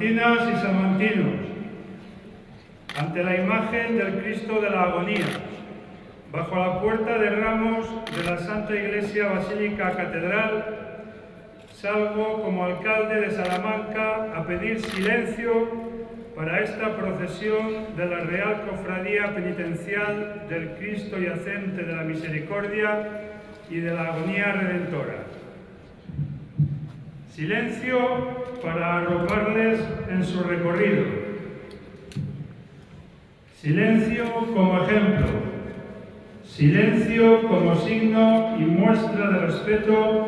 Salmantinas y salmantinos, ante la imagen del Cristo de la Agonía, bajo la puerta de ramos de la Santa Iglesia Basílica Catedral, salgo como alcalde de Salamanca a pedir silencio para esta procesión de la Real Cofradía Penitencial del Cristo Yacente de la Misericordia y de la Agonía Redentora. Silencio para arroparles en su recorrido. Silencio como ejemplo. Silencio como signo y muestra de respeto,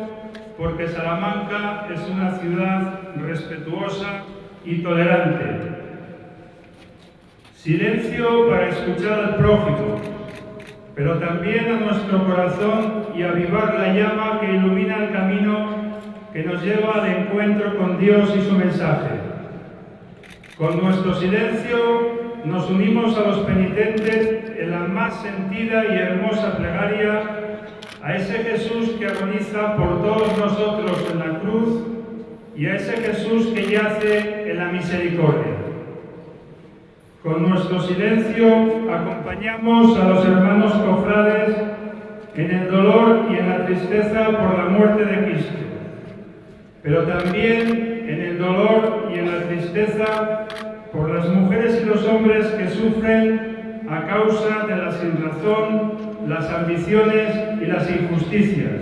porque Salamanca es una ciudad respetuosa y tolerante. Silencio para escuchar al prójimo, pero también a nuestro corazón y avivar la llama que ilumina el camino que nos lleva al encuentro con Dios y su mensaje. Con nuestro silencio nos unimos a los penitentes en la más sentida y hermosa plegaria a ese Jesús que agoniza por todos nosotros en la cruz y a ese Jesús que yace en la misericordia. Con nuestro silencio acompañamos a los hermanos cofrades en el dolor y en la tristeza por la muerte de Cristo, pero también en el dolor y en la tristeza por las mujeres y los hombres que sufren a causa de la sinrazón, las ambiciones y las injusticias,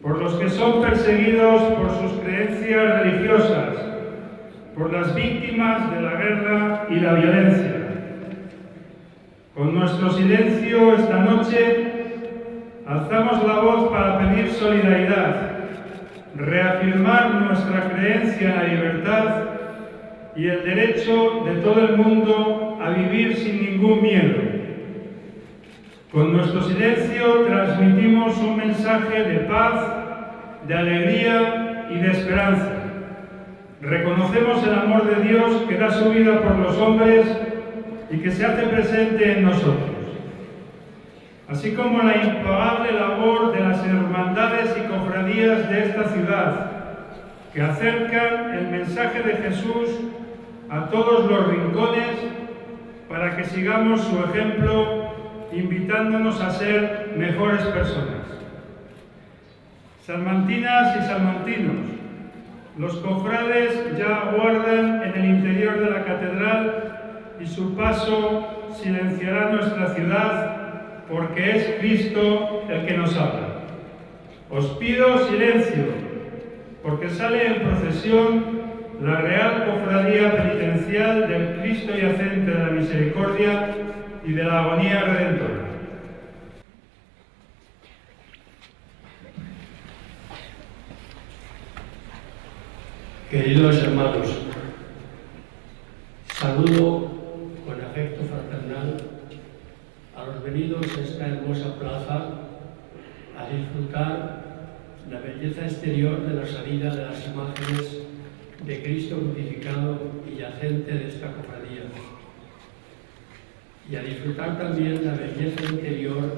por los que son perseguidos por sus creencias religiosas, por las víctimas de la guerra y la violencia. Con nuestro silencio esta noche alzamos la voz para pedir solidaridad, reafirmar nuestra creencia en la libertad y el derecho de todo el mundo a vivir sin ningún miedo. Con nuestro silencio transmitimos un mensaje de paz, de alegría y de esperanza. Reconocemos el amor de Dios que da su vida por los hombres y que se hace presente en nosotros, así como la impagable labor de las hermandades y cofradías de esta ciudad, que acercan el mensaje de Jesús a todos los rincones para que sigamos su ejemplo, invitándonos a ser mejores personas. Salmantinas y salmantinos, los cofrades ya aguardan en el interior de la catedral y su paso silenciará nuestra ciudad porque es Cristo el que nos habla. Os pido silencio porque sale en procesión la Real Cofradía Penitencial del Cristo Yacente de la Misericordia y de la Agonía Redentora. Queridos hermanos, saludo con afecto fraternal a los venidos a esta hermosa plaza a disfrutar la belleza exterior de la salida de las imágenes de Cristo crucificado y yacente de esta cofradía, y a disfrutar también la belleza interior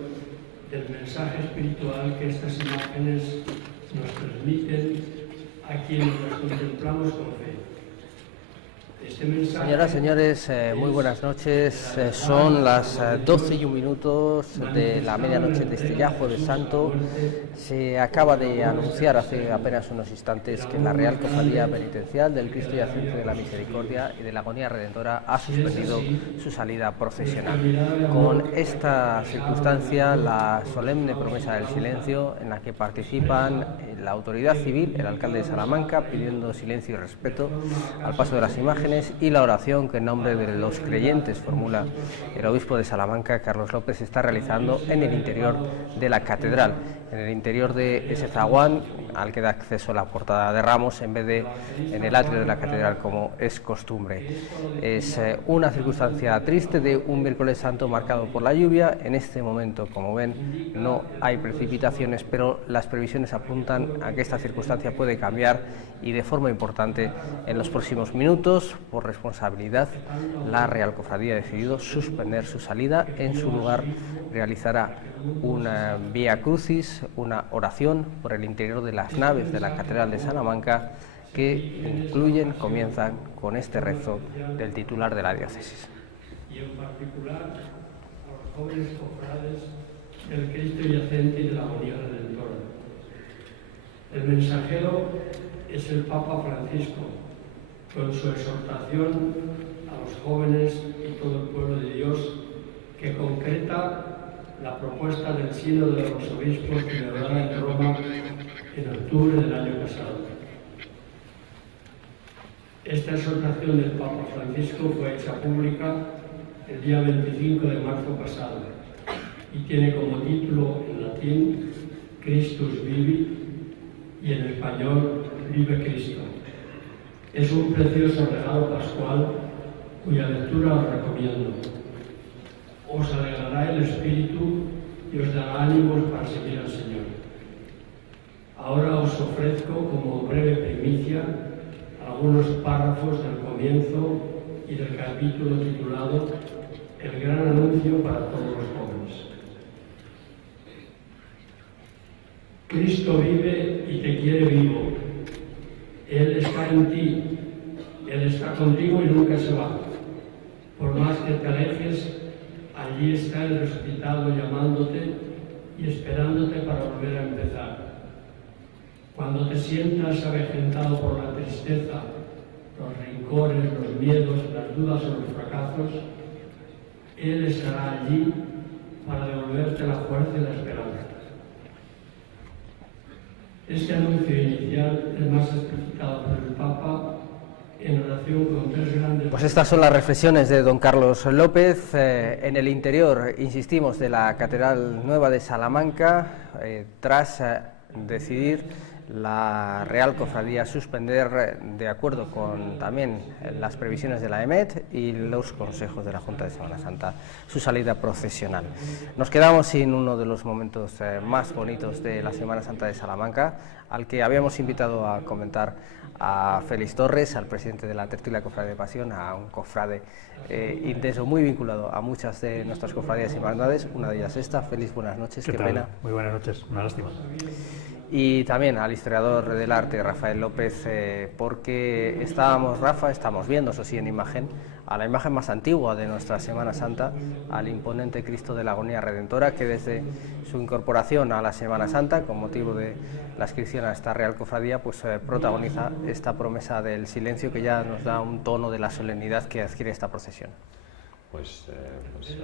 del mensaje espiritual que estas imágenes nos transmiten a quienes las contemplamos con fe. Señoras, señores, muy buenas noches. Son las 12:01 de la medianoche de este ya Jueves Santo. Se acaba de anunciar hace apenas unos instantes que la Real Cofradía Penitencial del Cristo Yacente de la Misericordia y de la Agonía Redentora ha suspendido su salida procesional. Con esta circunstancia, la solemne promesa del silencio, en la que participan la autoridad civil, el alcalde de Salamanca, pidiendo silencio y respeto al paso de las imágenes, y la oración que en nombre de los creyentes formula el obispo de Salamanca, Carlos López, está realizando en el interior de la catedral, en el interior de ese zaguán al que da acceso la portada de ramos en vez de en el atrio de la catedral como es costumbre. Es una circunstancia triste de un miércoles santo marcado por la lluvia. En este momento, como ven, no hay precipitaciones, pero las previsiones apuntan a que esta circunstancia puede cambiar y de forma importante en los próximos minutos. Por responsabilidad, la Real Cofradía ha decidido suspender su salida. En su lugar realizará una vía crucis, una oración por el interior de las naves de la Catedral de Salamanca que comienzan con este rezo del titular de la diócesis. Y en particular a los jóvenes cofrades del Cristo yacente y de la agonía redentora. El mensajero es el Papa Francisco, con su exhortación a los jóvenes y todo el pueblo de Dios, que concreta la propuesta del Sínodo de los Obispos celebrada en Roma en octubre del año pasado. Esta exhortación del Papa Francisco fue hecha pública el día 25 de marzo pasado y tiene como título en latín Christus Vivi y en español Vive Cristo. Es un precioso regalo pascual cuya lectura os recomiendo. Os alegrará el espíritu y os dará ánimos para seguir al Señor. Ahora os ofrezco como breve primicia algunos párrafos del comienzo y del capítulo titulado El gran anuncio para todos los jóvenes. Cristo vive y te quiere vivo. Él está en ti. Él está contigo y nunca se va. Por más que te alejes, allí está el resucitado llamándote y esperándote para volver a empezar. Cuando te sientas avejentado por la tristeza, los rencores, los miedos, las dudas o los fracasos, Él estará allí para devolverte la fuerza y la esperanza. Este anuncio inicial es más explicitado por el Papa en relación con tres grandes... Pues estas son las reflexiones de don Carlos López en el interior, insistimos, de la Catedral Nueva de Salamanca, tras decidir la Real Cofradía suspender, de acuerdo con también las previsiones de la EMET y los consejos de la Junta de Semana Santa, su salida procesional. Nos quedamos sin uno de los momentos más bonitos de la Semana Santa de Salamanca, al que habíamos invitado a comentar a Félix Torres, al presidente de la Tertulia Cofrade de Pasión, a un cofrade intenso, muy vinculado a muchas de nuestras cofradías y hermandades, una de ellas esta. Félix, buenas noches. ¿Qué tal? Pena. Muy buenas noches, una lástima. Y también al historiador del arte, Rafael López, porque estamos viendo, eso sí, en imagen, a la imagen más antigua de nuestra Semana Santa, al imponente Cristo de la Agonía Redentora, que desde su incorporación a la Semana Santa, con motivo de la inscripción a esta Real Cofradía, pues protagoniza esta promesa del silencio que ya nos da un tono de la solemnidad que adquiere esta procesión. Pues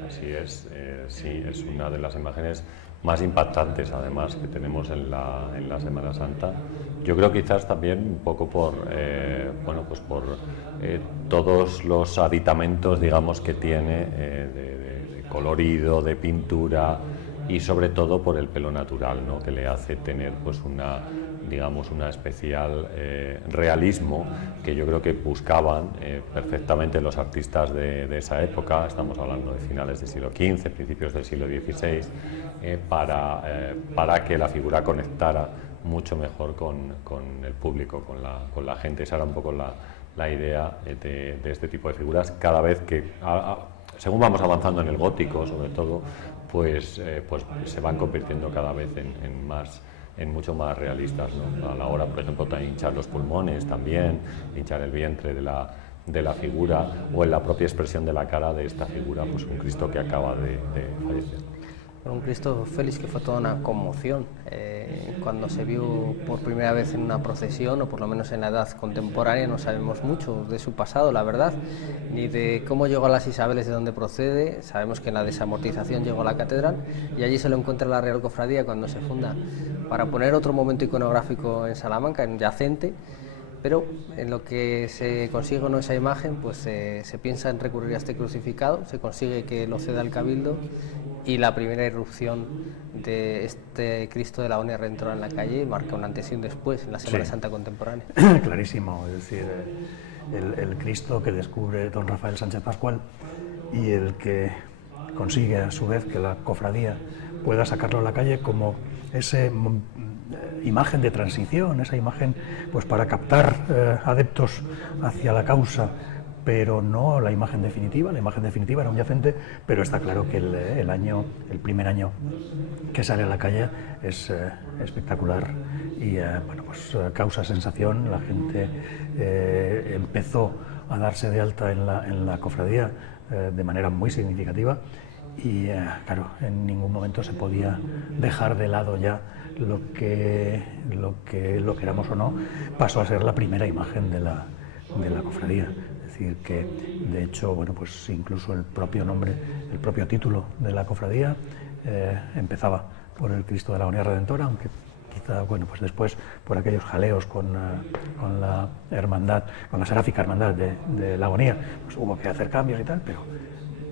así es, sí, es una de las imágenes más impactantes, además, que tenemos en la Semana Santa. Yo creo quizás también un poco por todos los aditamentos, digamos, que tiene de colorido, de pintura y sobre todo por el pelo natural, ¿no?, que le hace tener pues una especial realismo que yo creo que buscaban perfectamente los artistas de esa época. Estamos hablando de finales del siglo XV, principios del siglo XVI, para que la figura conectara mucho mejor con el público, con la gente. Esa era un poco la idea de este tipo de figuras. Cada vez que, según vamos avanzando en el gótico, sobre todo, pues se van convirtiendo cada vez en mucho más realistas, ¿no? A la hora, por ejemplo, de hinchar los pulmones también, hinchar el vientre de la figura, o en la propia expresión de la cara de esta figura, pues un Cristo que acaba de fallecer. Un Cristo, Félix, que fue toda una conmoción cuando se vio por primera vez en una procesión, o por lo menos en la edad contemporánea. No sabemos mucho de su pasado, la verdad, ni de cómo llegó a las Isabeles, de dónde procede. Sabemos que en la desamortización llegó a la catedral y allí se lo encuentra la Real Cofradía cuando se funda para poner otro momento iconográfico en Salamanca, en yacente. Pero en lo que se consigue con esa imagen, pues se piensa en recurrir a este crucificado, se consigue que lo ceda el Cabildo, y la primera irrupción de este Cristo de la Agonía Redentora en la calle marca un antes y un después en la Semana Santa contemporánea. Clarísimo, es decir, el Cristo que descubre don Rafael Sánchez Pascual y el que consigue a su vez que la cofradía pueda sacarlo a la calle como ese imagen de transición, esa imagen pues para captar adeptos hacia la causa, pero no la imagen definitiva. La imagen definitiva era un yacente, pero está claro que el primer año que sale a la calle es espectacular y bueno, pues causa sensación. La gente empezó a darse de alta en la cofradía de manera muy significativa y claro, en ningún momento se podía dejar de lado ya lo que éramos o no. Pasó a ser la primera imagen de la cofradía. Es decir, que de hecho, bueno, pues incluso el propio nombre, el propio título de la cofradía empezaba por el Cristo de la Agonía Redentora, aunque quizá, bueno, pues después por aquellos jaleos con la hermandad, con la seráfica hermandad de la Agonía, pues hubo que hacer cambios y tal, pero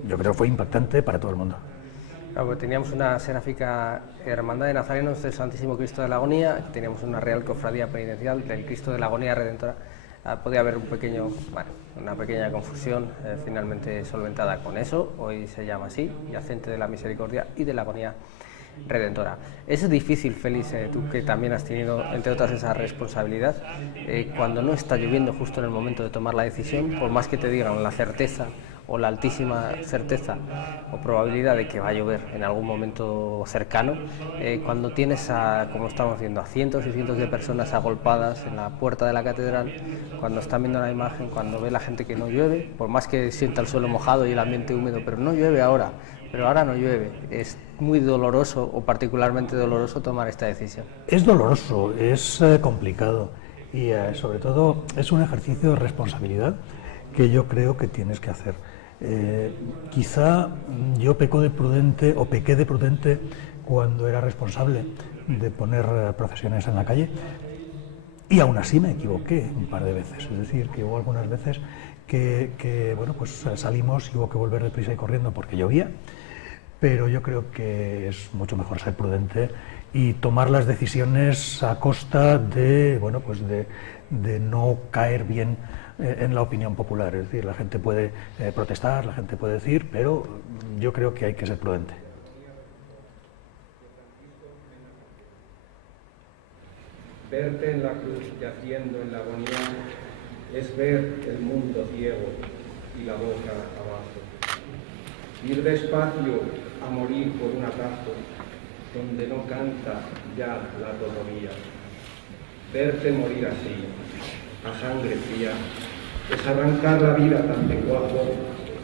yo creo que fue impactante para todo el mundo. Claro, pues teníamos una seráfica hermandad de nazarenos del Santísimo Cristo de la Agonía, teníamos una real cofradía penitencial del Cristo de la Agonía Redentora. Podía haber una pequeña confusión finalmente solventada con eso. Hoy se llama así, Yacente de la Misericordia y de la Agonía Redentora. Es difícil, Félix, tú que también has tenido, entre otras, esa responsabilidad, cuando no está lloviendo justo en el momento de tomar la decisión, por más que te digan la certeza o la altísima certeza o probabilidad de que va a llover en algún momento cercano, cuando tienes, como estamos viendo, a cientos y cientos de personas agolpadas en la puerta de la catedral, cuando están viendo la imagen, cuando ve la gente que no llueve, por más que sienta el suelo mojado y el ambiente húmedo, pero no llueve ahora, pero ahora no llueve, es muy doloroso o particularmente doloroso tomar esta decisión. Es doloroso, es complicado y sobre todo es un ejercicio de responsabilidad que yo creo que tienes que hacer. Quizá yo pequé de prudente cuando era responsable de poner procesiones en la calle y aún así me equivoqué un par de veces. Es decir, que hubo algunas veces que bueno, pues salimos y hubo que volver deprisa y corriendo porque llovía, pero yo creo que es mucho mejor ser prudente y tomar las decisiones a costa de, bueno, pues de no caer bien en la opinión popular. Es decir, la gente puede protestar, la gente puede decir, pero yo creo que hay que ser prudente. Verte en la cruz yaciendo en la agonía es ver el mundo ciego y la boca abajo. Ir despacio a morir por un atajo donde no canta ya la rodovía. Verte morir así, a sangre fría, es arrancar la vida tan de cuajo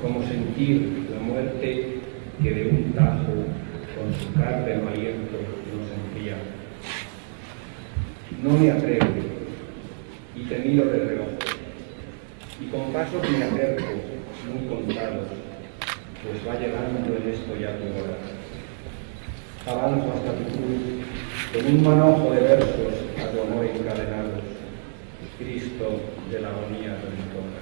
como sentir la muerte que de un tajo con su cárdeno aliento nos enfría. No me atrevo y te miro de reojo y con pasos me acerco muy contados, pues va llegando en esto ya tu hora. Avanzo hasta tu cruz con un manojo de versos a tu amor encadenados, Cristo de la agonía redentora.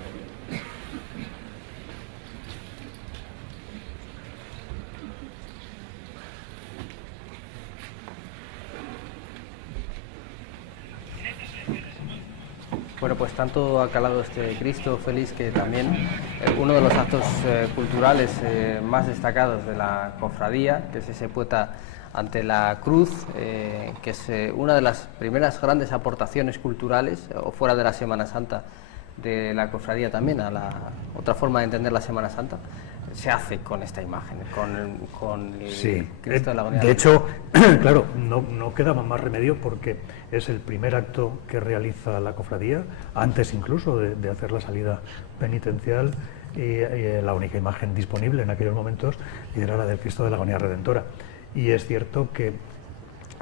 Bueno, pues tanto ha calado este Cristo, Félix, que también uno de los actos culturales más destacados de la cofradía, que es ese poeta ante la cruz, que es una de las primeras grandes aportaciones culturales, o fuera de la Semana Santa, de la cofradía también, a la otra forma de entender la Semana Santa, se hace con esta imagen, con el sí. Cristo de la Agonía. De hecho, claro, no quedaba más remedio porque es el primer acto que realiza la cofradía, antes incluso de hacer la salida penitencial, y la única imagen disponible en aquellos momentos era la del Cristo de la Agonía Redentora. Y es cierto que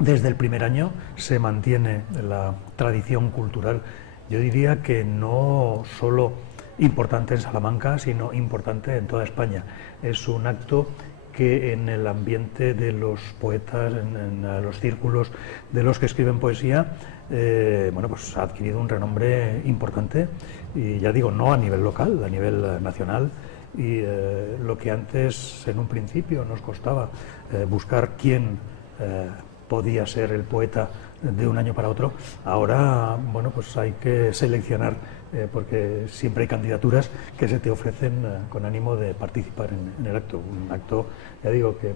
desde el primer año se mantiene la tradición cultural, yo diría que no solo importante en Salamanca, sino importante en toda España. Es un acto que en el ambiente de los poetas, en los círculos de los que escriben poesía, bueno, pues ha adquirido un renombre importante, y ya digo, no a nivel local, a nivel nacional. Y lo que antes, en un principio, nos costaba buscar quién podía ser el poeta de un año para otro, ahora, bueno, pues hay que seleccionar, porque siempre hay candidaturas que se te ofrecen con ánimo de participar en el acto. Un acto, ya digo, que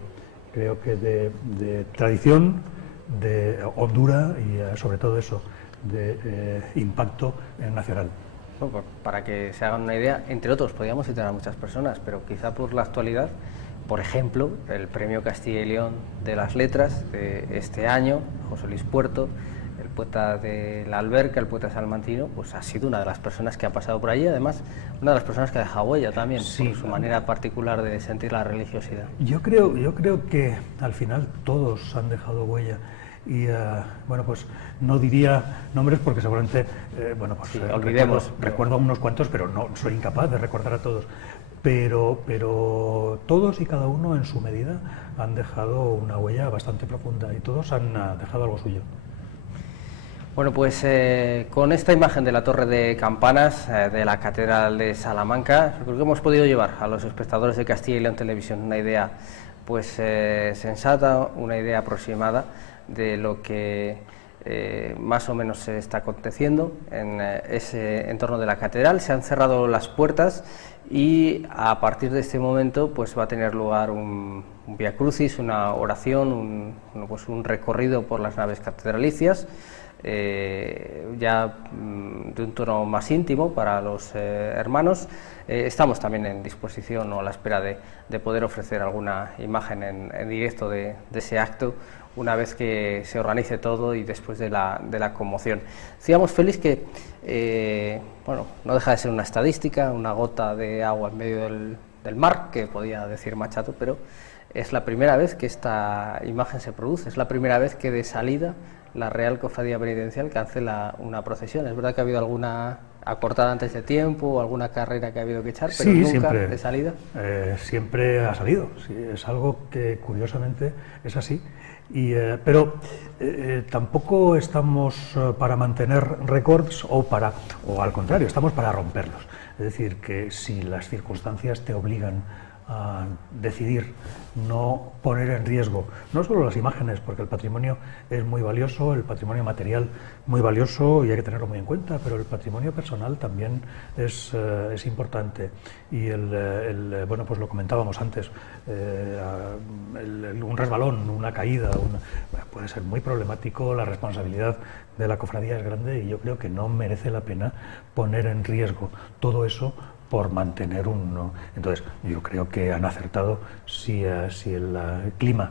creo que de tradición, de hondura y sobre todo eso, de impacto nacional. Bueno, para que se hagan una idea, entre otros, podríamos citar a muchas personas, pero quizá por la actualidad, por ejemplo, el Premio Castilla y León de las Letras de este año, José Luis Puerto, el poeta de La Alberca, el poeta salmantino, pues ha sido una de las personas que ha pasado por allí, además una de las personas que ha dejado huella también, sí, por su manera particular de sentir la religiosidad. Yo creo que al final todos han dejado huella. Y bueno, pues no diría nombres porque seguramente, bueno, pues sí, olvidemos. Recuerdo a unos cuantos, pero no soy incapaz de recordar a todos. Pero todos y cada uno en su medida han dejado una huella bastante profunda y todos han dejado algo suyo. Bueno, pues con esta imagen de la torre de campanas de la Catedral de Salamanca, creo que hemos podido llevar a los espectadores de Castilla y León Televisión una idea pues sensata, una idea aproximada de lo que más o menos se está aconteciendo en ese entorno de la catedral. Se han cerrado las puertas y a partir de este momento pues va a tener lugar un Vía Crucis, una oración, un recorrido por las naves catedralicias, ya de un tono más íntimo para los hermanos. Estamos también en disposición o a la espera de poder ofrecer alguna imagen en directo de ese acto, una vez que se organice todo y después de la conmoción. Decíamos, Félix, que bueno, no deja de ser una estadística, una gota de agua en medio del mar, que podía decir Machado, pero es la primera vez que esta imagen se produce, es la primera vez que de salida la Real Cofradía Penitencial cancela una procesión. Es verdad que ha habido alguna acortada antes de tiempo o alguna carrera que ha habido que echar, pero sí, nunca siempre, de salida. Siempre ha salido, sí, es algo que curiosamente es así. Pero tampoco estamos para mantener récords o al contrario, estamos para romperlos. Es decir, que si las circunstancias te obligan a decidir no poner en riesgo no solo las imágenes, porque el patrimonio es muy valioso, el patrimonio material muy valioso y hay que tenerlo muy en cuenta, pero el patrimonio personal también es importante. Y bueno, pues lo comentábamos antes, un resbalón, una caída, puede ser muy problemático, la responsabilidad de la cofradía es grande y yo creo que no merece la pena poner en riesgo todo eso por mantener Entonces, yo creo que han acertado, si el clima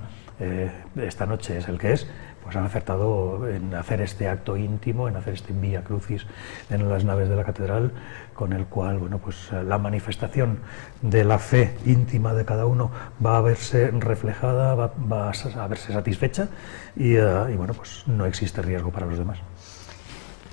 esta noche es el que es, pues han acertado en hacer este acto íntimo, en hacer este Vía Crucis en las naves de la catedral, con el cual, bueno, pues la manifestación de la fe íntima de cada uno va a verse reflejada, va a verse satisfecha y bueno, pues no existe riesgo para los demás.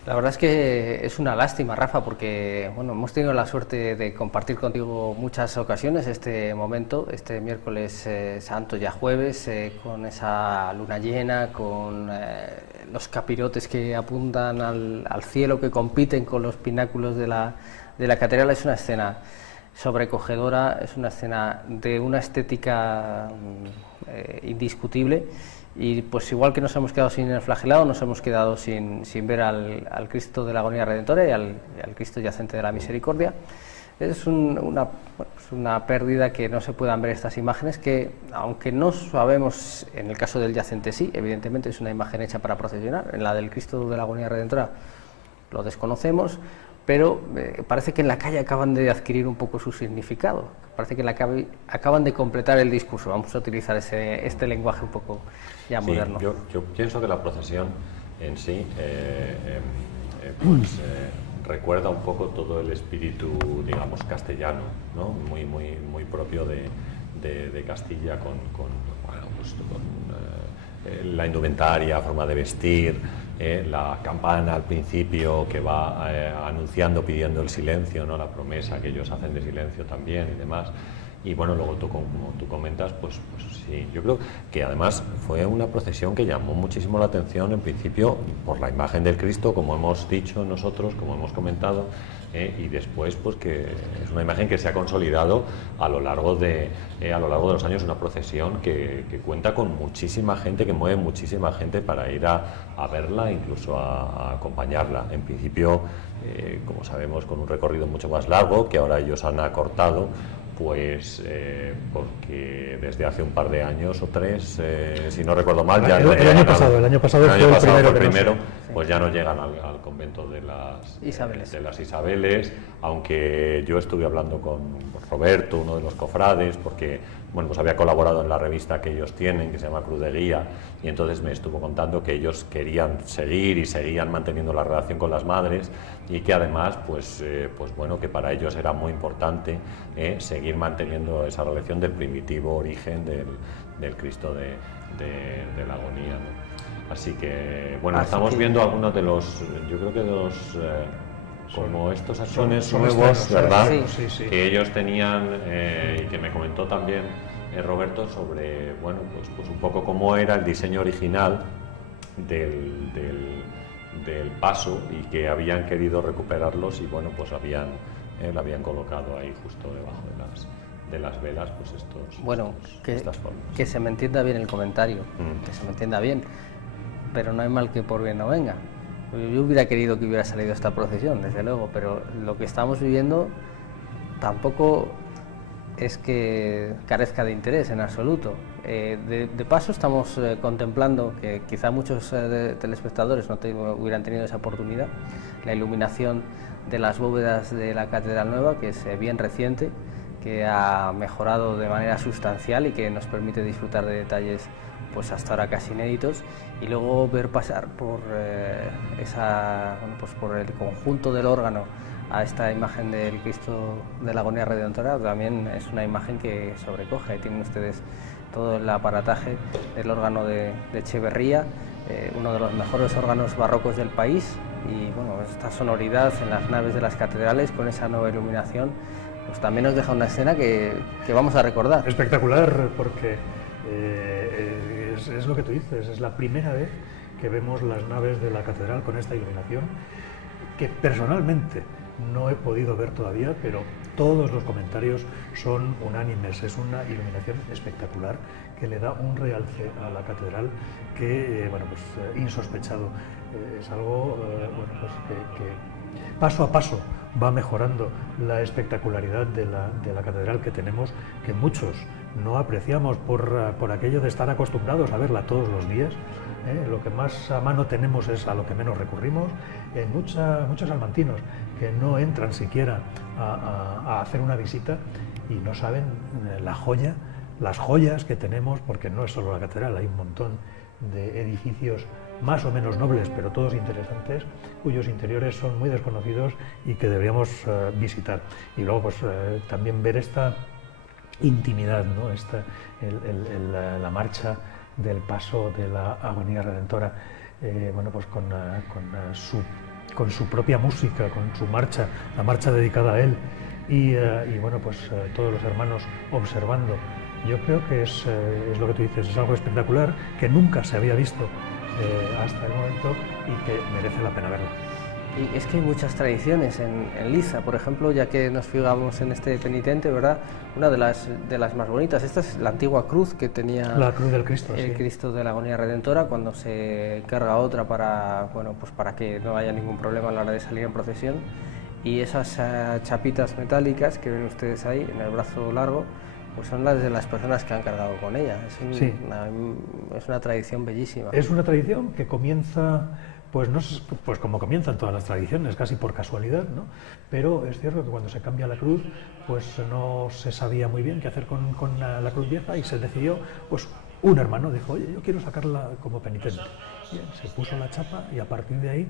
La verdad es que es una lástima, Rafa, porque bueno, hemos tenido la suerte de compartir contigo muchas ocasiones este momento, este miércoles santo, ya jueves, con esa luna llena, con los capirotes que apuntan al cielo, que compiten con los pináculos de la catedral. Es una escena sobrecogedora, es una escena de una estética indiscutible. Y pues igual que nos hemos quedado sin el flagelado, nos hemos quedado sin ver al Cristo de la Agonía Redentora y al Cristo yacente de la Misericordia. Es una pérdida que no se puedan ver estas imágenes, que aunque no sabemos, en el caso del yacente sí, evidentemente es una imagen hecha para procesionar, en la del Cristo de la Agonía Redentora lo desconocemos, pero parece que en la calle acaban de adquirir un poco su significado, parece que acaban de completar el discurso. Vamos a utilizar este lenguaje un poco ya moderno. Sí, yo pienso que la procesión en sí recuerda un poco todo el espíritu, digamos, castellano, ¿no? Muy propio de Castilla, con la indumentaria, forma de vestir, la campana al principio que va anunciando, pidiendo el silencio, ¿no? La promesa que ellos hacen de silencio también y demás. Y bueno, luego tú, como tú comentas, pues sí, yo creo que además fue una procesión que llamó muchísimo la atención, en principio, por la imagen del Cristo, como hemos dicho nosotros, como hemos comentado, y después, pues que es una imagen que se ha consolidado a lo largo de los años, una procesión que cuenta con muchísima gente, que mueve muchísima gente para ir a verla, incluso a acompañarla. En principio, como sabemos, con un recorrido mucho más largo, que ahora ellos han acortado, pues porque desde hace un par de años o tres, si no recuerdo mal, ya el año pasado fue el primero. pues ya no llegan al convento de las Isabeles, aunque yo estuve hablando con Roberto, uno de los cofrades, porque bueno, pues había colaborado en la revista que ellos tienen, que se llama Cruz de Guía, y entonces me estuvo contando que ellos querían seguir y seguían manteniendo la relación con las madres, y que además, pues bueno, que para ellos era muy importante seguir manteniendo esa relación del primitivo origen del Cristo de la agonía, ¿no? Así que, bueno, estamos viendo algunos de los, yo creo que de los, como estos acciones nuevos, ¿verdad? Sí. Que ellos tenían, y que me comentó también Roberto sobre, bueno, pues un poco cómo era el diseño original del paso, y que habían querido recuperarlos, y bueno, pues habían colocado ahí justo debajo de las velas, pues estas formas. Que se me entienda bien el comentario, que se me entienda bien, pero no hay mal que por bien no venga. Yo hubiera querido que hubiera salido esta procesión, desde luego, pero lo que estamos viviendo tampoco es que carezca de interés en absoluto. De paso estamos contemplando, que quizá muchos telespectadores no hubieran tenido esa oportunidad, la iluminación de las bóvedas de la Catedral Nueva, que es bien reciente, que ha mejorado de manera sustancial y que nos permite disfrutar de detalles pues hasta ahora casi inéditos, y luego ver pasar por por el conjunto del órgano a esta imagen del Cristo de la Agonía Redentora. También es una imagen que sobrecoge. Ahí tienen ustedes todo el aparataje del órgano de Echeverría, uno de los mejores órganos barrocos del país, y bueno, esta sonoridad en las naves de las catedrales con esa nueva iluminación, pues también nos deja una escena que vamos a recordar. Espectacular, porque es lo que tú dices, es la primera vez que vemos las naves de la catedral con esta iluminación, que personalmente no he podido ver todavía, pero todos los comentarios son unánimes. Es una iluminación espectacular que le da un realce a la catedral que, insospechado. Es algo que paso a paso va mejorando la espectacularidad de la catedral que tenemos, que muchos no apreciamos por aquello de estar acostumbrados a verla todos los días. Lo que más a mano tenemos es a lo que menos recurrimos. Muchos salmantinos que no entran siquiera a hacer una visita y no saben las joyas que tenemos, porque no es solo la catedral, hay un montón de edificios más o menos nobles, pero todos interesantes, cuyos interiores son muy desconocidos y que deberíamos visitar. Y luego también ver esta intimidad, ¿no? La marcha del paso de la Agonía Redentora, con su propia música, con su marcha, la marcha dedicada a él, y todos los hermanos observando. Yo creo que es lo que tú dices, es algo espectacular que nunca se había visto hasta el momento y que merece la pena verlo. Y es que hay muchas tradiciones en Liza, por ejemplo, ya que nos fijamos en este penitente, ¿verdad? Una de las más bonitas, esta es la antigua cruz que tenía la cruz del Cristo, el Cristo de la Agonía Redentora, cuando se encarga otra para que no haya ningún problema a la hora de salir en procesión, y esas chapitas metálicas que ven ustedes ahí en el brazo largo, pues son las de las personas que han cargado con ella. Es una tradición bellísima. Es una tradición que comienza, pues como comienzan todas las tradiciones, casi por casualidad, ¿no? Pero es cierto que cuando se cambia la cruz, pues no se sabía muy bien qué hacer con la cruz vieja, y se decidió, pues un hermano dijo, oye, yo quiero sacarla como penitente. Bien, se puso la chapa, y a partir de ahí,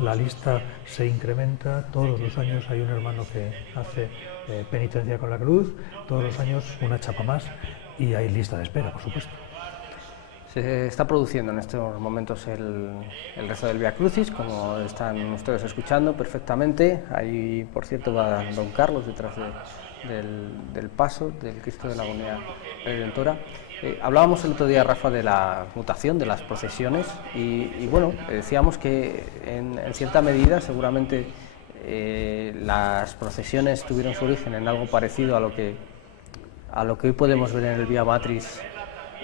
la lista se incrementa. Todos los años hay un hermano que hace penitencia con la cruz, todos los años una chapa más, y hay lista de espera, por supuesto. Se está produciendo en estos momentos el rezo del Vía Crucis, como están ustedes escuchando perfectamente. Ahí, por cierto, va don Carlos detrás del paso del Cristo de la Agonía Redentora. Hablábamos el otro día, Rafa, de la mutación de las procesiones y decíamos que en cierta medida seguramente las procesiones tuvieron su origen en algo parecido a lo que hoy podemos ver en el Vía Matriz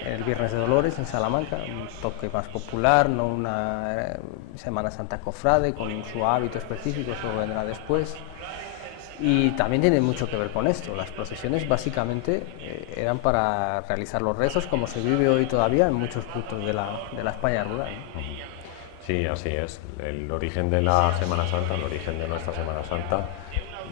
el Viernes de Dolores en Salamanca, un toque más popular, no una Semana Santa cofrade con su hábito específico, eso vendrá después. Y también tiene mucho que ver con esto. Las procesiones básicamente eran para realizar los rezos, como se vive hoy todavía en muchos puntos de la España rural. Sí, así es. El origen de la Semana Santa, el origen de nuestra Semana Santa,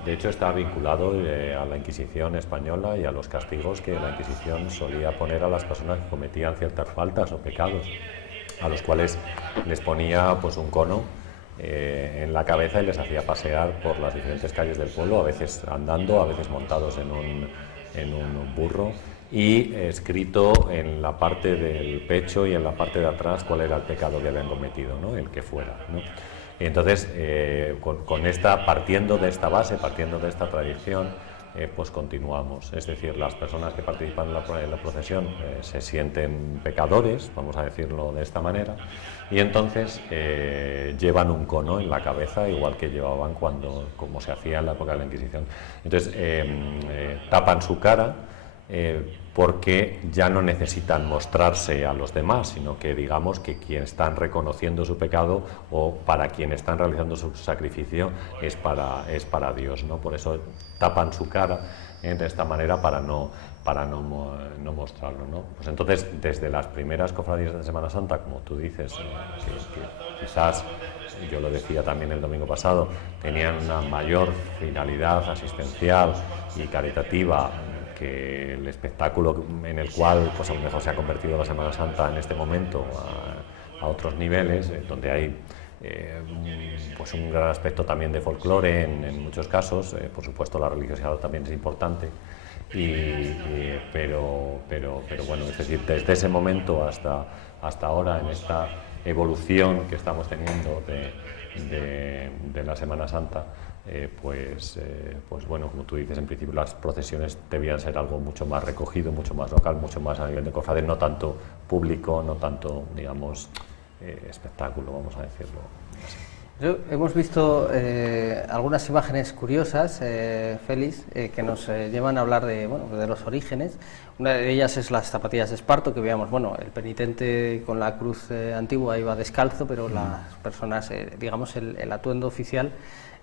de hecho está vinculado a la Inquisición española y a los castigos que la Inquisición solía poner a las personas que cometían ciertas faltas o pecados, a los cuales les ponía pues un cono en la cabeza y les hacía pasear por las diferentes calles del pueblo, a veces andando, a veces montados en un burro, y escrito en la parte del pecho y en la parte de atrás cuál era el pecado que habían cometido, ¿no? El que fuera, ¿no? Y entonces, partiendo de esta base, partiendo de esta tradición, pues continuamos. Es decir, las personas que participan en la procesión se sienten pecadores, vamos a decirlo de esta manera, y entonces llevan un cono en la cabeza, igual que llevaban como se hacía en la época de la Inquisición. Entonces, tapan su cara, porque ya no necesitan mostrarse a los demás, sino que digamos que quien están reconociendo su pecado o para quien están realizando su sacrificio es para Dios, ¿no? Por eso tapan su cara de esta manera para no mostrarlo, ¿no? Pues entonces, desde las primeras cofradías de Semana Santa, como tú dices, que quizás, yo lo decía también el domingo pasado, tenían una mayor finalidad asistencial y caritativa que el espectáculo en el cual pues a lo mejor se ha convertido la Semana Santa en este momento a otros niveles, donde hay pues un gran aspecto también de folclore en muchos casos, por supuesto la religiosidad también es importante, pero bueno, es decir, desde ese momento hasta ahora, en esta evolución que estamos teniendo de la Semana Santa, pues bueno, como tú dices, en principio las procesiones debían ser algo mucho más recogido, mucho más local, mucho más a nivel de cofrades, no tanto público, no tanto, digamos, espectáculo, vamos a decirlo así. Hemos visto algunas imágenes curiosas, Félix, que nos llevan a hablar de los orígenes. Una de ellas es las zapatillas de esparto, que veíamos, bueno, el penitente con la cruz antigua iba descalzo, pero las personas, digamos, el atuendo oficial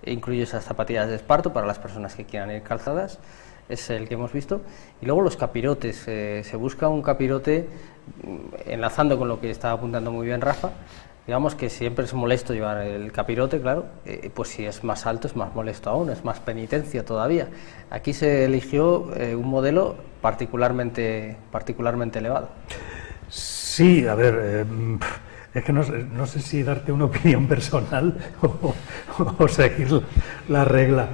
incluye esas zapatillas de esparto para las personas que quieran ir calzadas, es el que hemos visto. Y luego los capirotes, se busca un capirote, enlazando con lo que estaba apuntando muy bien Rafa, digamos que siempre es molesto llevar el capirote, claro, pues si es más alto es más molesto aún, es más penitencia todavía. Aquí se eligió un modelo particularmente elevado. Sí, a ver, es que no sé si darte una opinión personal o seguir la regla.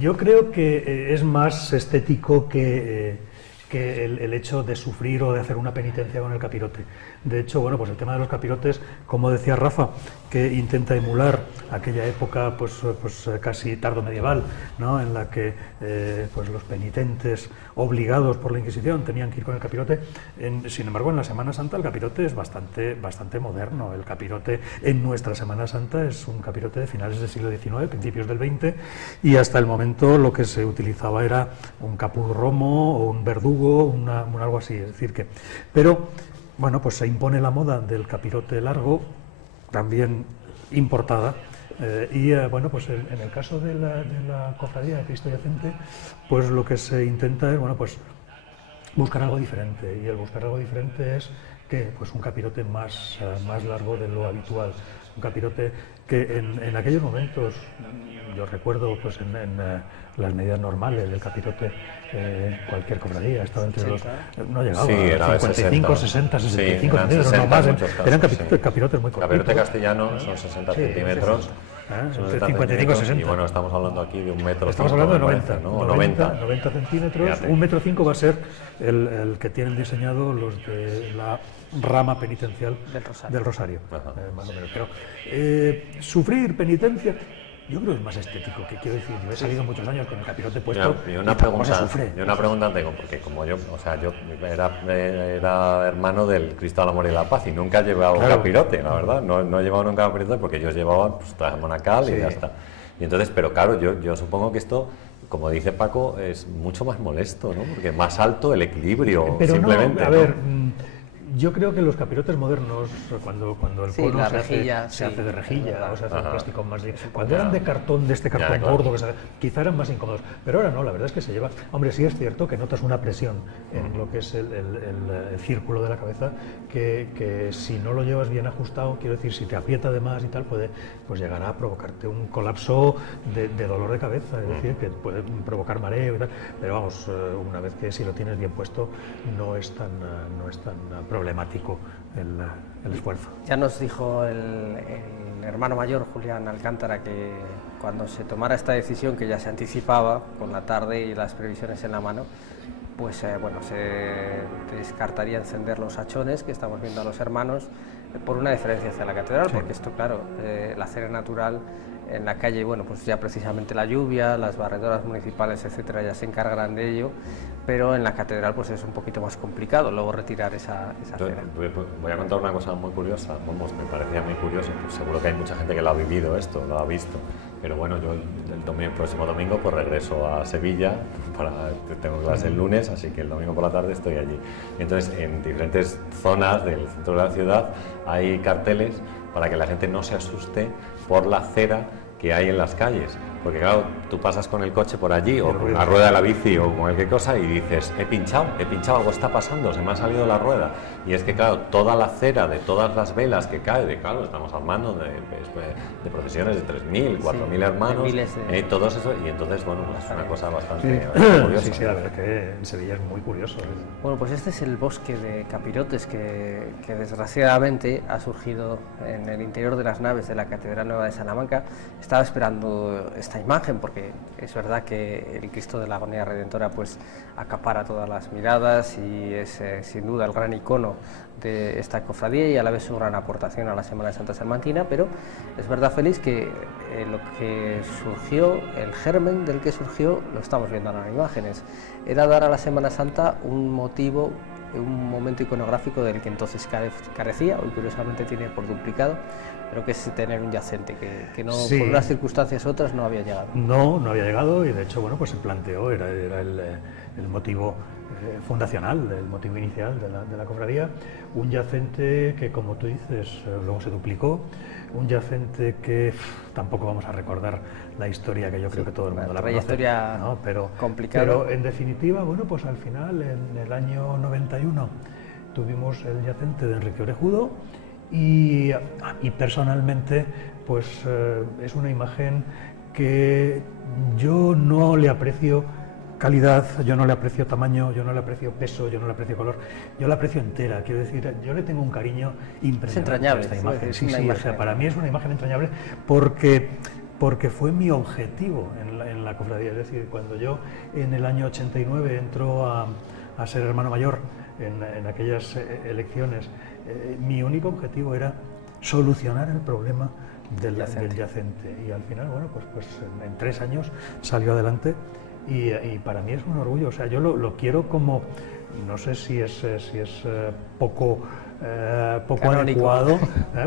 Yo creo que es más estético que el hecho de sufrir o de hacer una penitencia con el capirote. De hecho, bueno, pues el tema de los capirotes, como decía Rafa, que intenta emular aquella época pues casi tardo medieval, ¿no? En la que pues los penitentes obligados por la Inquisición tenían que ir con el capirote. Sin embargo, en la Semana Santa el capirote es bastante moderno. El capirote en nuestra Semana Santa es un capirote de finales del siglo XIX, principios del XX, y hasta el momento lo que se utilizaba era un capuz romo o un verdugo, algo así. Es decir que, pero bueno, pues se impone la moda del capirote largo, también importada, y bueno, pues en el caso de la cofradía de Cristo Yacente, pues lo que se intenta es, bueno, pues buscar algo diferente, y el buscar algo diferente es que pues un capirote más largo de lo habitual, un capirote que en aquellos momentos, yo recuerdo pues en las medidas normales del capirote, cualquier cofradía estaba entre los, no llegaba, sí, era 55, 60, 65 sí, centímetros, no más, eran capirotes muy cortitos. Capirote castellano son 60 centímetros. Son 55, 60. Y bueno, estamos hablando aquí de 1 metro. Estamos hablando de 90, ¿no? 90 centímetros. Fíjate. 1,5 metros va a ser el que tienen diseñado los de la rama penitencial del Rosario. Más o menos. Pero sufrir penitencia, yo creo que es más estético, que quiero decir, yo he salido muchos años con el capirote puesto y una pregunta tengo, porque como yo era hermano del Cristo del Amor y la Paz y nunca he llevado un capirote, la verdad, no he llevado nunca un capirote porque ellos llevaban pues, traje monacal y ya está. Y entonces, pero claro, yo supongo que esto, como dice Paco, es mucho más molesto, ¿no? Porque más alto el equilibrio, pero simplemente. No, a ver, Yo creo que los capirotes modernos, cuando el Sí, cono la se rejilla, hace de rejilla o se hace de Ajá. plástico más... Cuando eran de cartón, de este cartón claro. gordo, quizá eran más incómodos. Pero ahora no, la verdad es que se lleva... Hombre, sí es cierto que notas una presión en lo que es el círculo de la cabeza que si no lo llevas bien ajustado, quiero decir, si te aprieta de más y tal, puede pues llegar a provocarte un colapso de dolor de cabeza, es decir, que puede provocar mareo y tal. Pero vamos, una vez que si lo tienes bien puesto, no es tan problemático el esfuerzo. Ya nos dijo el hermano mayor, Julián Alcántara, que cuando se tomara esta decisión, que ya se anticipaba con la tarde y las previsiones en la mano, pues bueno, se descartaría encender los hachones que estamos viendo a los hermanos por una diferencia hacia la catedral, Sí. porque esto, claro, la cera natural en la calle, bueno, pues ya precisamente la lluvia, las barredoras municipales, etcétera, ya se encargarán de ello, pero en la catedral pues es un poquito más complicado luego retirar esa cera. Voy a contar una cosa muy curiosa, vamos, me parecía muy curioso, pues seguro que hay mucha gente que lo ha vivido esto, lo ha visto, pero bueno, yo el próximo domingo pues regreso a Sevilla, tengo clase el lunes, así que el domingo por la tarde estoy allí. Entonces, en diferentes zonas del centro de la ciudad hay carteles para que la gente no se asuste por la cera que hay en las calles, porque claro, tú pasas con el coche por allí o con la rueda de la bici o con cualquier cosa y dices, he pinchado, algo está pasando, se me ha salido la rueda. Y es que claro, toda la cera de todas las velas que cae, claro, estamos hablando de procesiones de 3.000, 4.000 hermanos, miles de... todo eso, y entonces bueno, pues es una cosa bastante Sí, curiosa. sí, la verdad que en Sevilla es muy curioso. Bueno, pues este es el bosque de capirotes que desgraciadamente ha surgido en el interior de las naves de la Catedral Nueva de Salamanca. Estaba esperando esta imagen porque es verdad que el Cristo de la Agonía Redentora pues acapara todas las miradas y es sin duda el gran icono de esta cofradía y a la vez su gran aportación a la Semana Santa Salmantina, pero es verdad, Félix, que lo que surgió, el germen del que surgió, lo estamos viendo ahora en imágenes, era dar a la Semana Santa un motivo, un momento iconográfico del que entonces carecía, hoy curiosamente tiene por duplicado, pero que es tener un yacente que no, Sí. por unas circunstancias u otras no había llegado. No había llegado y de hecho, bueno, pues se planteó, era el motivo fundacional, el motivo inicial de la cofradía, un yacente que, como tú dices, luego se duplicó, un yacente que tampoco vamos a recordar la historia, que yo creo que todo el mundo la conoce, trayectoria ¿no? complicada. Pero en definitiva, bueno, pues al final, en el año 91, tuvimos el yacente de Enrique Orejudo y personalmente, pues es una imagen que yo no le aprecio calidad, yo no le aprecio tamaño, yo no le aprecio peso, yo no le aprecio color, yo la aprecio entera. Quiero decir, yo le tengo un cariño impresionante a esta imagen. Sí, o sea, para mí es una imagen entrañable porque fue mi objetivo en la cofradía. Es decir, cuando yo en el año 89 entro a ser hermano mayor en aquellas elecciones, mi único objetivo era solucionar el problema del yacente. Y al final, bueno, pues en 3 años salió adelante. Y para mí es un orgullo, o sea, yo lo quiero como, no sé si es poco adecuado,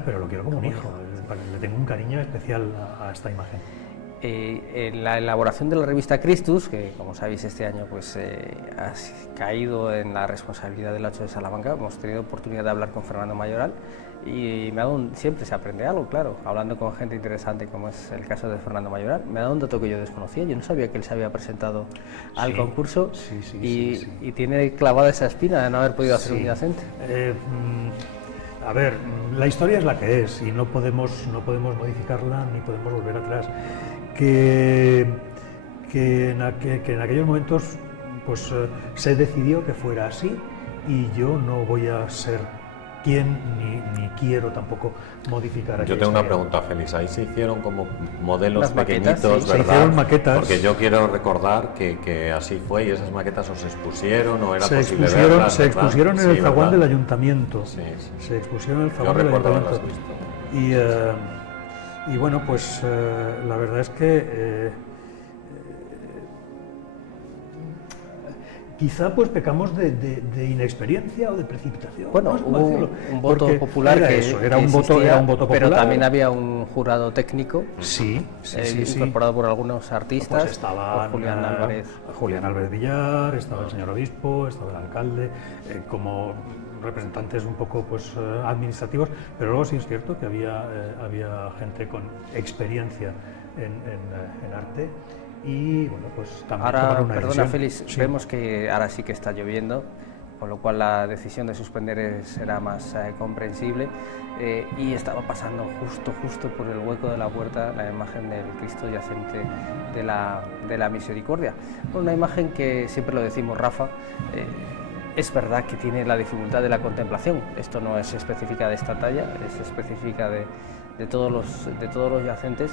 pero lo quiero como un hijo, le tengo un cariño especial a esta imagen. En la elaboración de la revista Christus, que como sabéis este año pues ha caído en la responsabilidad del 8 de Salamanca, hemos tenido oportunidad de hablar con Fernando Mayoral y siempre se aprende algo, claro, hablando con gente interesante como es el caso de Fernando Mayoral. Me ha dado un dato que yo desconocía, yo no sabía que él se había presentado al concurso y tiene clavada esa espina de no haber podido hacer un yacente. A ver, la historia es la que es y no podemos modificarla ni podemos volver atrás. Que en aquellos momentos pues se decidió que fuera así y yo no voy a ser quien ni quiero tampoco modificar. Yo tengo una pregunta, Félix. Ahí se hicieron como modelos pequeñitos, maquetas, ¿verdad? Se hicieron maquetas. Porque yo quiero recordar que así fue y esas maquetas os expusieron o era posible verlas. verlas, Se expusieron en el zaguán del ayuntamiento. Sí. Se expusieron en el zaguán del ayuntamiento. Y bueno, pues la verdad es que quizá pues pecamos de inexperiencia o de precipitación. Bueno, no hubo un voto popular era un voto popular. Pero también había un jurado técnico sí. incorporado por algunos artistas, pues estaba Julián Álvarez Villar, estaba el señor obispo, estaba el alcalde, como representantes un poco pues, administrativos, pero luego sí es cierto que había gente con experiencia en arte y bueno, pues también ahora, tomaron una perdona decisión. Félix, Sí. vemos que ahora sí que está lloviendo, con lo cual la decisión de suspender será más comprensible, y estaba pasando justo por el hueco de la puerta la imagen del Cristo yacente de la Misericordia. Una imagen que siempre lo decimos, Rafa, es verdad que tiene la dificultad de la contemplación. Esto no es específica de esta talla, es específica de todos los yacentes.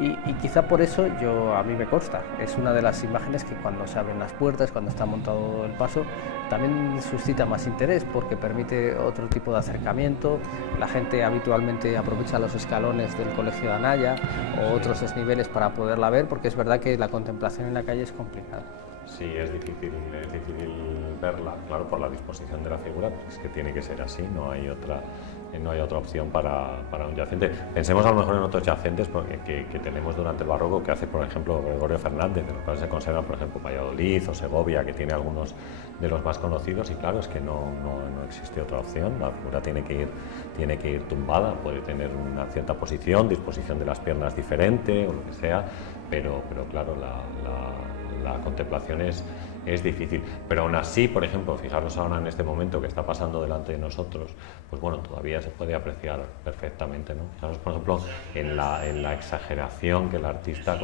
Y quizá por eso a mí me consta, es una de las imágenes que cuando se abren las puertas, cuando está montado el paso, también suscita más interés porque permite otro tipo de acercamiento. La gente habitualmente aprovecha los escalones del Colegio de Anaya o otros desniveles para poderla ver, porque es verdad que la contemplación en la calle es complicada. Sí, es difícil verla, claro, por la disposición de la figura, porque es que tiene que ser así, no hay otra opción para un yacente. Pensemos a lo mejor en otros yacentes que tenemos durante el barroco, que hace, por ejemplo, Gregorio Fernández, de los cuales se conservan, por ejemplo, Valladolid o Segovia, que tiene algunos de los más conocidos, y claro, es que no existe otra opción. La figura tiene que ir tumbada, puede tener una cierta posición, disposición de las piernas diferente o lo que sea, pero claro, la contemplación es difícil, pero aún así, por ejemplo, fijaros ahora en este momento que está pasando delante de nosotros, pues bueno, todavía se puede apreciar perfectamente, ¿no? Fijaros, por ejemplo, en la exageración que el artista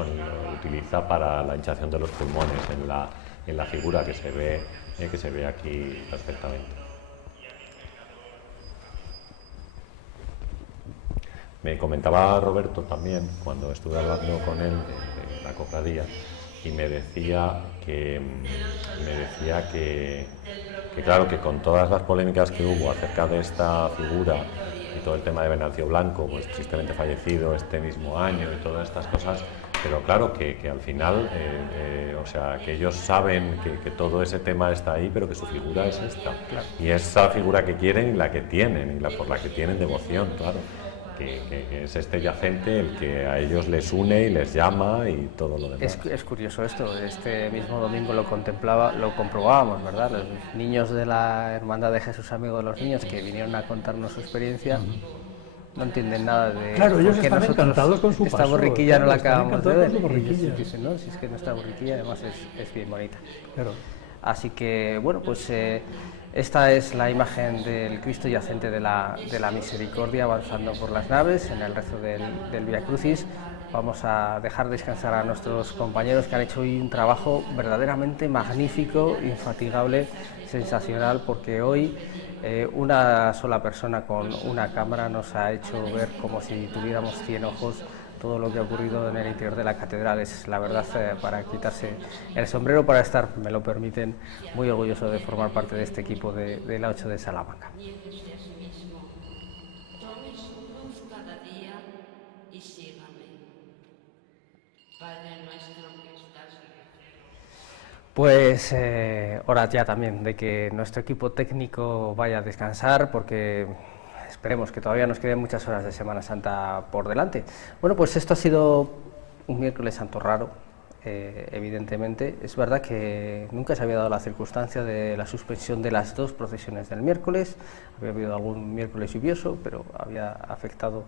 utiliza para la hinchación de los pulmones, en la figura que se ve aquí perfectamente. Me comentaba Roberto también, cuando estuve hablando con él de la cofradía, y me decía que claro, que con todas las polémicas que hubo acerca de esta figura y todo el tema de Venancio Blanco, pues tristemente fallecido este mismo año y todas estas cosas, pero claro, que al final, o sea, que ellos saben que todo ese tema está ahí, pero que su figura es esta. Claro. Y esa figura que quieren y la que tienen, y por la que tienen devoción, claro. Que es este yacente el que a ellos les une y les llama y todo lo demás. Es curioso esto, este mismo domingo lo comprobábamos, ¿verdad? Los niños de la Hermandad de Jesús Amigo de los Niños que vinieron a contarnos su experiencia no entienden nada de... Claro, ellos están encantados con su paso. Esta borriquilla no la acabamos de ver. Y ellos dicen, no, si es que nuestra borriquilla además es bien bonita. Claro. Así que, bueno, pues... esta es la imagen del Cristo yacente de la Misericordia avanzando por las naves en el rezo del Vía Crucis. Vamos a dejar descansar a nuestros compañeros que han hecho hoy un trabajo verdaderamente magnífico, infatigable, sensacional, porque hoy una sola persona con una cámara nos ha hecho ver como si tuviéramos 100 ojos todo lo que ha ocurrido en el interior de la catedral. Es la verdad para quitarse el sombrero, para estar, me lo permiten, muy orgulloso de formar parte de este equipo de la 8 de Salamanca. Pues hora ya también de que nuestro equipo técnico vaya a descansar, porque esperemos que todavía nos queden muchas horas de Semana Santa por delante. Bueno, pues esto ha sido un miércoles santo raro, evidentemente. Es verdad que nunca se había dado la circunstancia de la suspensión de las dos procesiones del miércoles. Había habido algún miércoles lluvioso, pero había afectado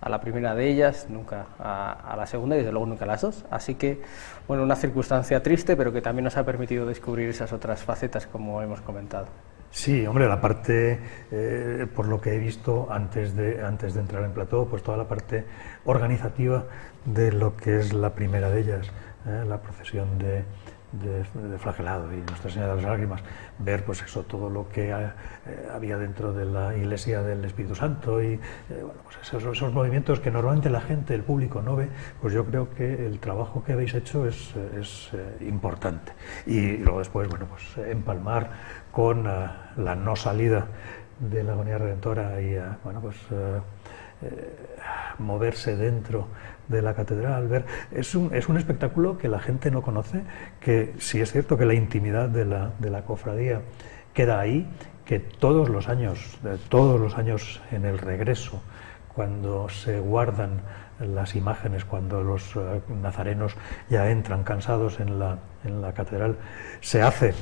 a la primera de ellas, nunca a la segunda y desde luego nunca a las dos. Así que, bueno, una circunstancia triste, pero que también nos ha permitido descubrir esas otras facetas, como hemos comentado. Sí, hombre, la parte, por lo que he visto antes de entrar en plató, pues toda la parte organizativa de lo que es la primera de ellas, la procesión de flagelado y Nuestra Señora de las Lágrimas, ver pues eso, todo lo que había dentro de la Iglesia del Espíritu Santo y bueno, pues esos movimientos que normalmente la gente, el público no ve, pues yo creo que el trabajo que habéis hecho es importante. Y luego después, bueno, pues empalmar con la no salida de la agonía redentora y bueno, pues moverse dentro de la catedral, ver, es un espectáculo que la gente no conoce, que sí es cierto que la intimidad de la cofradía queda ahí, que todos los años en el regreso, cuando se guardan las imágenes cuando los nazarenos ya entran cansados en la catedral, se hace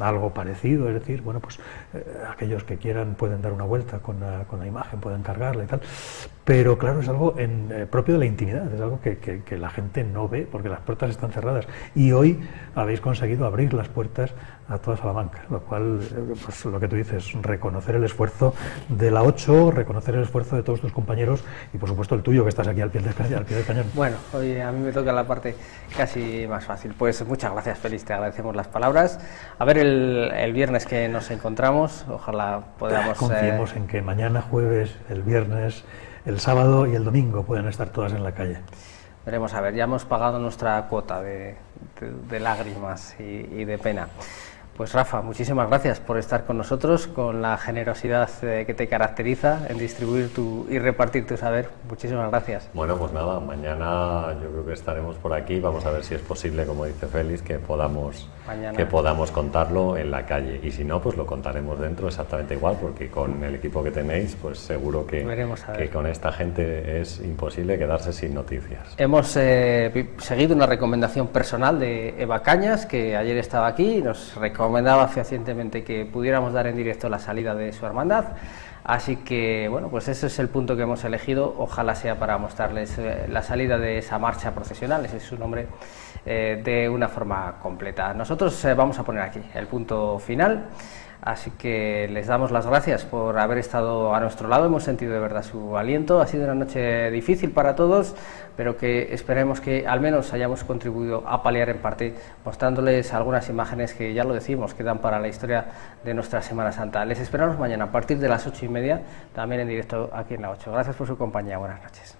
algo parecido, es decir, bueno, pues aquellos que quieran pueden dar una vuelta con la imagen, pueden cargarla y tal, pero claro, es algo propio de la intimidad, es algo que la gente no ve porque las puertas están cerradas, y hoy habéis conseguido abrir las puertas a toda Salamanca, lo cual, pues lo que tú dices, reconocer el esfuerzo de la 8, reconocer el esfuerzo de todos tus compañeros y por supuesto el tuyo, que estás aquí al pie del cañón. Bueno, hoy a mí me toca la parte casi más fácil. Pues muchas gracias, Félix, te agradecemos las palabras. A ver el viernes que nos encontramos, ojalá podamos... Confiemos en que mañana, jueves, el viernes, el sábado y el domingo puedan estar todas en la calle. Veremos, a ver, ya hemos pagado nuestra cuota de lágrimas y de pena. Pues Rafa, muchísimas gracias por estar con nosotros, con la generosidad que te caracteriza en distribuir y repartir tu saber. Muchísimas gracias. Bueno, pues nada, mañana yo creo que estaremos por aquí. Vamos a ver si es posible, como dice Félix, que podamos contarlo en la calle. Y si no, pues lo contaremos dentro exactamente igual, porque con el equipo que tenéis, pues seguro que con esta gente es imposible quedarse sin noticias. Hemos seguido una recomendación personal de Eva Cañas, que ayer estaba aquí y nos recomendaba fehacientemente que pudiéramos dar en directo la salida de su hermandad, así que bueno, pues ese es el punto que hemos elegido. Ojalá sea para mostrarles la salida de esa marcha procesional, ese es su nombre, de una forma completa. Nosotros vamos a poner aquí el punto final, así que les damos las gracias por haber estado a nuestro lado. Hemos sentido de verdad su aliento. Ha sido una noche difícil para todos, pero que esperemos que al menos hayamos contribuido a paliar en parte, mostrándoles algunas imágenes que, ya lo decimos, quedan para la historia de nuestra Semana Santa. Les esperamos mañana a partir de las 8:30, también en directo aquí en la 8. Gracias por su compañía. Buenas noches.